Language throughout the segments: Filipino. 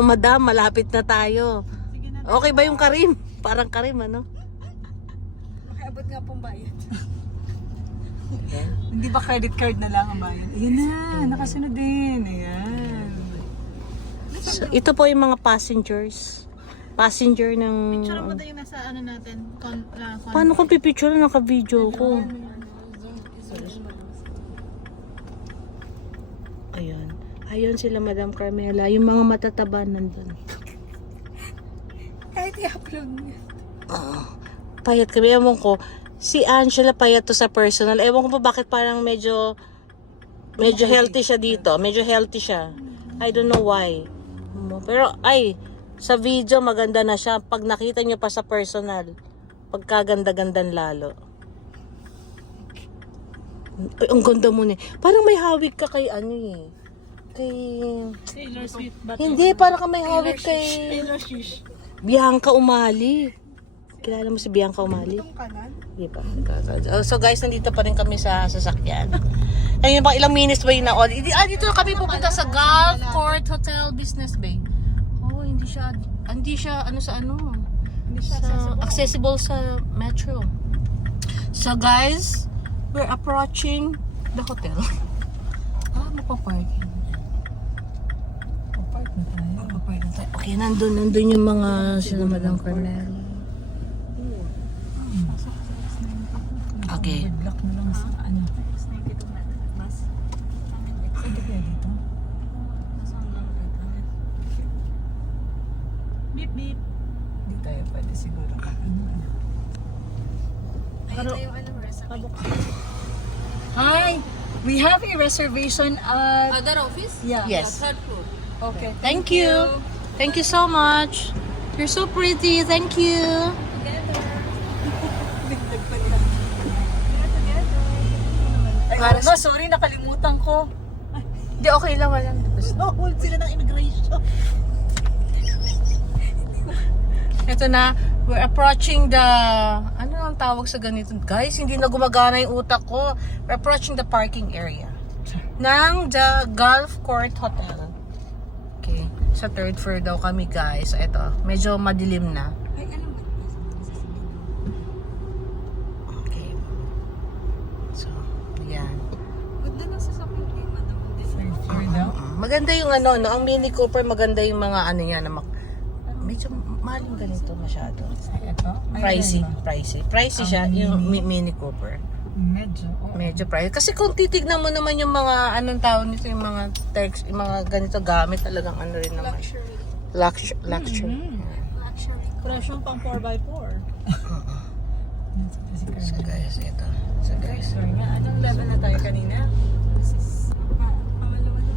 Madam, malapit na tayo. Okay ba yung Karim? Parang Karim, ano? Makiabot nga pong bayad. Hindi ba credit card na lang ang bayad? Ayan na, nakasunod din. Ayan. So, ito po yung mga passengers. Passenger ng... Picture mo tayo nasa ano natin. Paano kung pipicture na naka-video ko? Ayan. Ayun sila, Madam Carmela. Yung mga matataba nandun. Kahit i-upload niya. Payat kami. Ewan ko. Si Angela payat to sa personal. Ewan ko pa bakit parang medyo healthy siya dito. Medyo healthy siya. I don't know why. Pero ay, sa video maganda na siya. Pag nakita niyo pa sa personal, pagkaganda-gandan lalo. Ay, ang ganda mo ni. Parang may hawig ka kay ano eh. Kay... Taylor Swift ba? Hindi, parang ka may hawig kay... Taylor Swift. Bianca Umali. Kilala mo si Bianca Umali? Itong kanan? Di ba? So guys, nandito pa rin kami sa sasakyan. Ayun ba, ilang minutes ba yun na? Dito na kami pupunta sa Gulf Court Hotel Business Bay. Oh, hindi siya ano sa ano. Hindi siya Accessible sa metro. So guys, we're approaching the hotel. Mapaparking. Papark na tayo. Mapapark na tayo. Okay, nandun yung mga sila Madam Cornel. Okay. Block na lang sa ano. Pwede kaya dito? Beep beep. Hindi tayo pwede siguro. Ayun na yung ano, reservation. Hi! We have a reservation at... Other office? Yeah. Yes. Third floor. Okay. Thank you. Thank you so much. You're so pretty. Thank you. Ay, no, sorry, nakalimutan ko. Hindi, okay lang. Walang. Hold sila ng immigration. Ito na. We're approaching the... Ano ang tawag sa ganito? Guys, hindi na gumagana yung utak ko. We're approaching the parking area ng the Gulf Court Hotel. Okay. Sa third floor daw kami, guys. Ito. Medyo madilim na. Ay, alam mo. Okay. So, yan. Ganda na sa sabi ni Madam. Third floor daw. Maganda yung ano, no? Ang Mini Cooper, maganda yung mga ano yan. Medyo maling ganito masyado. Ito? Pricey siya, yung Mini Cooper. Medyo. Medyo pricey. Kasi kung titignan mo naman yung mga, anong tawag nito, yung mga text, yung mga ganito gamit, talagang ano rin naman. Luxury. Luxury. Luxury. Presyo pang 4x4. So guys, ito. So guys. Sorry nga, anong level na tayo kanina? Pangalawa na.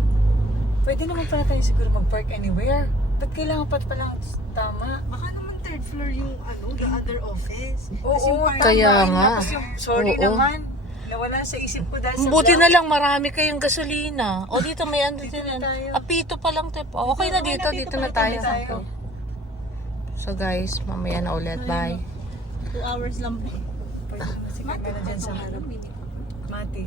Pwede naman pala tayo siguro mag-park anywhere. Ba't kailangan pa palang tama? Baka naman third floor yung ano, the other office. Oo, Kaya tama. nga. Tapos yung, sorry Oo. naman. Nawala sa isip ko dahil sa Buti vlog. na lang marami kayong gasolina. O dito may ano din. na tayo. Apito pa lang tayo. Okay na dito. Dito na tayo. Okay. So guys, mamaya na ulit. Bye. 2 hours lang po. Pwede na si Carmela dyan sa harap. Mati.